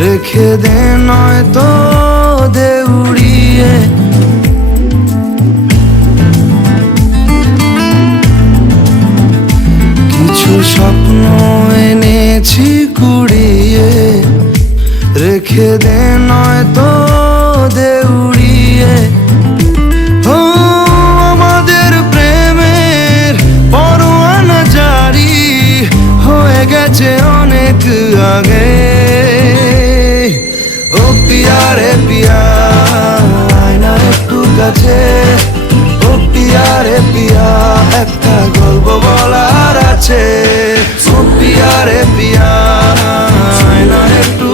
রেখে দে নয়তো দে উড়িয়ে। কিছু স্বপ্ন এনেছি কুড়িয়ে, রেখে দে নয়তো দে উড়িয়ে। ও আমাদের প্রেমের পরোয়ানা জারি হয়ে গেছে অনেক আগে। ও পিয়া রে পিয়া, আয় না একটু কাছে। ও পিয়া রে পিয়া, একটা গল্প বলার আছে। ও পিয়া রে পিয়া, আয় না একটু